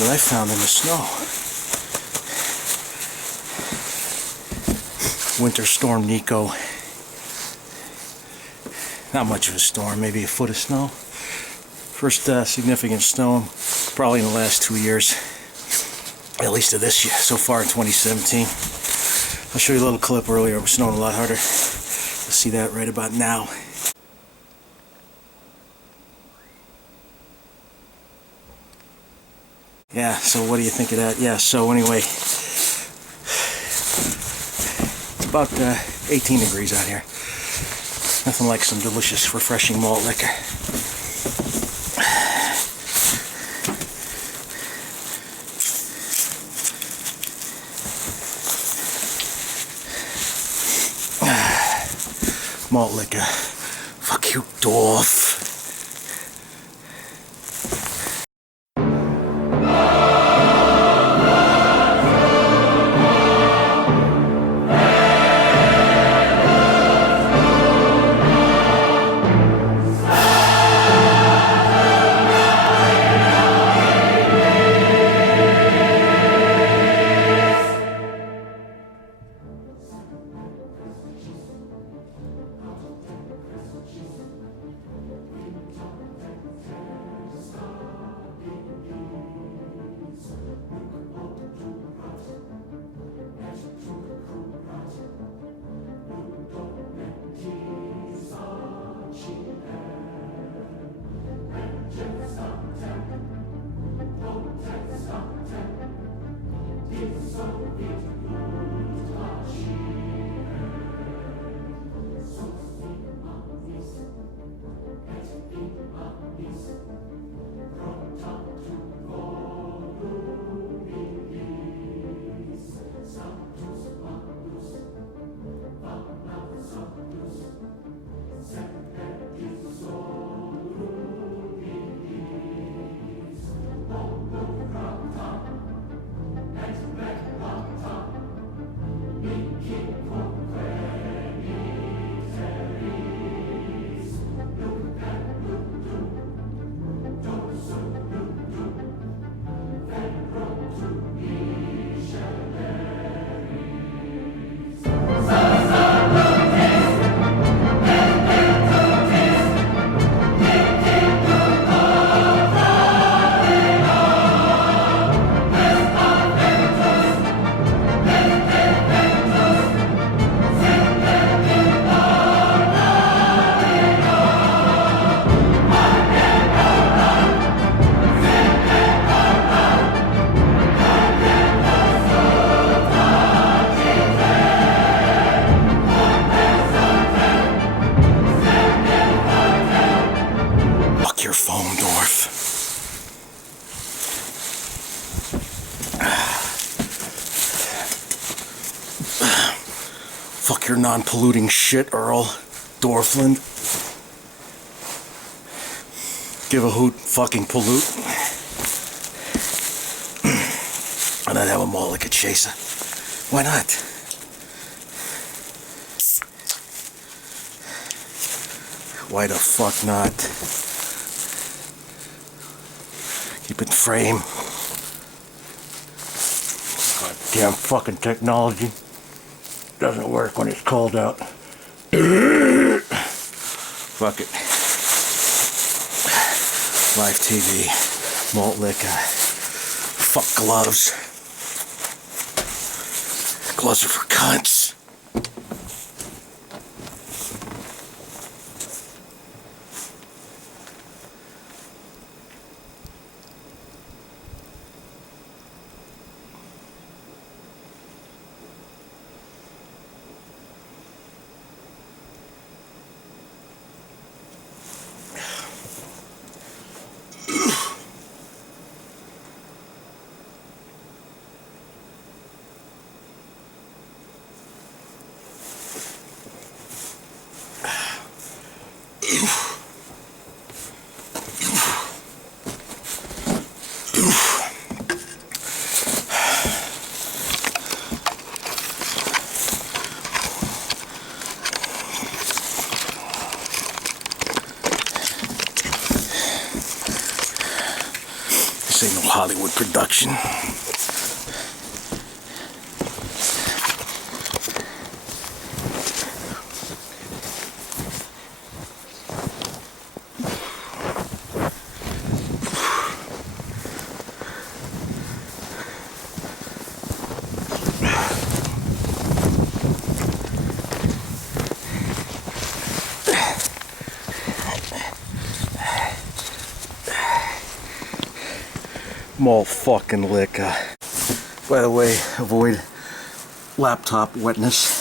that I found in the snow. Winter Storm Nico. Not much of a storm, maybe a foot of snow. First significant snow probably in the last 2 years, at least of this year, so far in 2017. I'll show you a little clip earlier. It was snowing a lot harder. You'll see that right about now. Yeah, so what do you think of that? Yeah, so anyway, it's about 18 degrees out here. Nothing like some delicious, refreshing malt liquor. Malt liquor. Fuck you, Dorf. Your phone, Dorf. Fuck your non-polluting shit, Earl Dorfland. Give a hoot, fucking pollute. And I'd have a malt like a chaser. Why not? Why the fuck not? Keep it frame. Goddamn fucking technology. Doesn't work when it's cold out. Fuck it. Live TV. Malt liquor. Fuck gloves. Gloves are for cunts. This ain't no Hollywood production. Mall fucking liquor. By the way, avoid laptop wetness.